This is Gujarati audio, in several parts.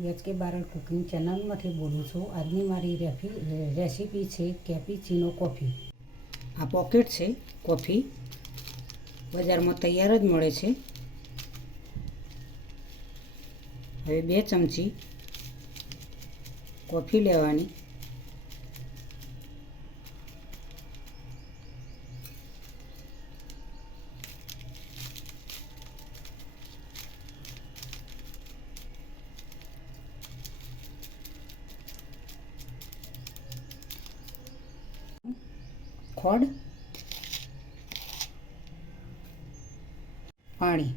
એચ.કે. બારડ કુકિંગ ચેનલમાંથી બોલું છું। આજની મારી રેસીપી છે કેપીચીનો કોફી। આ પોકેટ છે કોફી, બજારમાં તૈયાર જ મળે છે। હવે 2 ચમચી કોફી લેવાની, ખોડ, પાણી,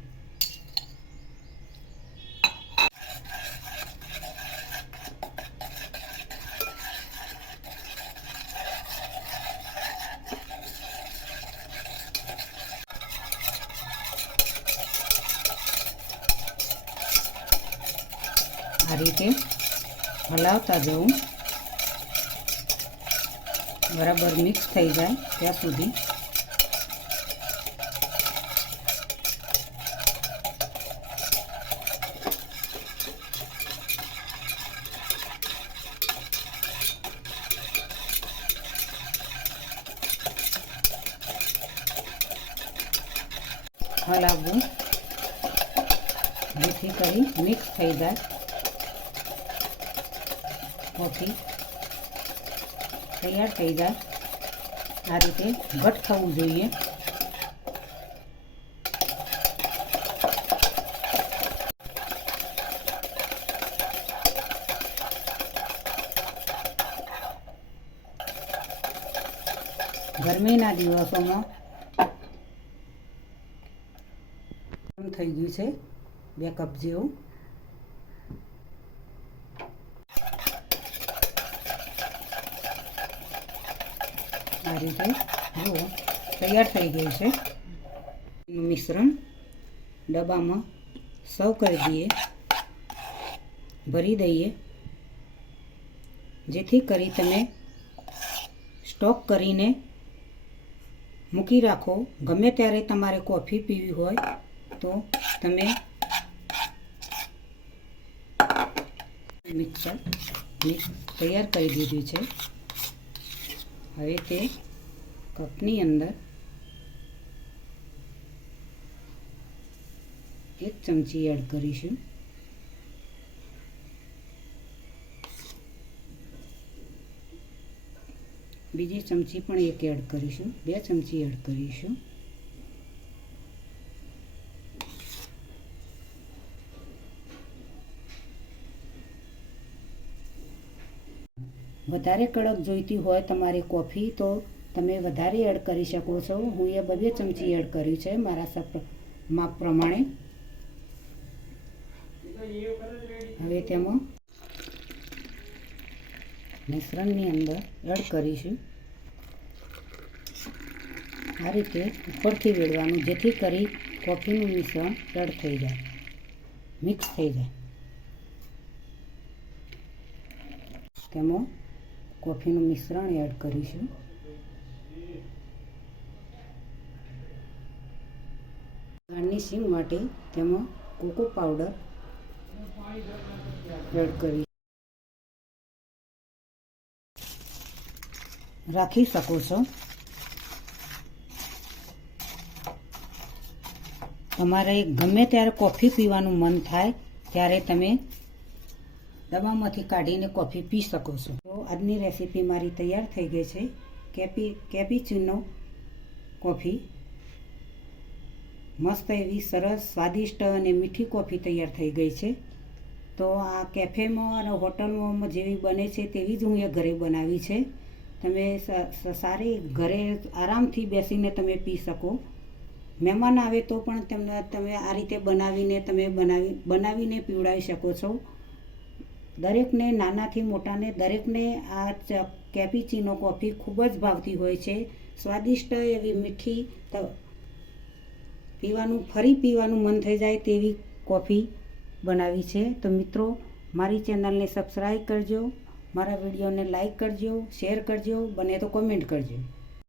આ રીતે હલાવતા જવું, બરાબર મિક્સ થઈ જાય ત્યાં સુધી હલાવવું, જેથી કરી મિક્સ થઈ જાય કોફી તૈયાર થઈ જાય। આ રીતે ઘટ થવું જોઈએ। ગરમીના દિવસોમાં થઈ ગયું છે 2 કપ જેવું। આ રીતે જુઓ તૈયાર થઈ ગયું છે। મિશ્રણ ડબ્બામાં સર્વ કરી દઈએ, ભરી દઈએ, જેથી કરી તમે સ્ટોક કરીને મૂકી રાખો। ગમે ત્યારે તમારે કોફી પીવી હોય તો તમે મિક્સર તૈયાર કરી દીધું છે। હવે તે કપની અંદર 1 ચમચી એડ કરીશું, બીજી ચમચી પણ 1 એડ કરીશું, 2 ચમચી એડ કરીશું। વધારે કડક જોઈતી હોય તમારી કોફી તો તમે વધારે એડ કરી શકો છો। હું એ 2 ચમચી એડ કર્યું છે મારા માપ પ્રમાણે। હવે તેમાં મિશ્રણની અંદર એડ કરીશું। આ રીતે ઉપરથી વેળવાનું, જેથી કરી કોફીનું મિશ્રણ એડ થઈ જાય, મિક્સ થઈ જાય। તેમાં કોફીનું મિશ્રણ એડ કરીશું, ગાર્નિશિંગ માટે તેમાં કોકો પાવડર એડ કરી રાખી શકો છો। તમારે ગમે ત્યારે કોફી પીવાનું મન થાય ત્યારે તમે ડબ્બામાંથી કાઢીને કોફી પી શકો છો। તો આજની રેસીપી મારી તૈયાર થઈ ગઈ છે કેપીચીનો કોફી। મસ્ત એવી સરસ સ્વાદિષ્ટ અને મીઠી કોફી તૈયાર થઈ ગઈ છે। તો આ કેફેમાં અને હોટલમાં જેવી બને છે તેવી જ હું એ ઘરે બનાવી છે। તમે સારી ઘરે આરામથી બેસીને તમે પી શકો। મહેમાન આવે તો પણ તમે આ રીતે બનાવીને પીવડાવી શકો છો। દરેકને, નાનાથી મોટાને દરેકને આ કેપીચીનો કોફી ખૂબ જ ભાવતી હોય છે। સ્વાદિષ્ટ એવી મીઠી, ફરી પીવાનું મન થઈ જાય તેવી કોફી બનાવી છે। તો મિત્રો, મારી ચેનલને સબસ્ક્રાઈબ કરજો, મારા વિડીયોને લાઈક કરજો, શેર કરજો, બને તો કોમેન્ટ કરજો।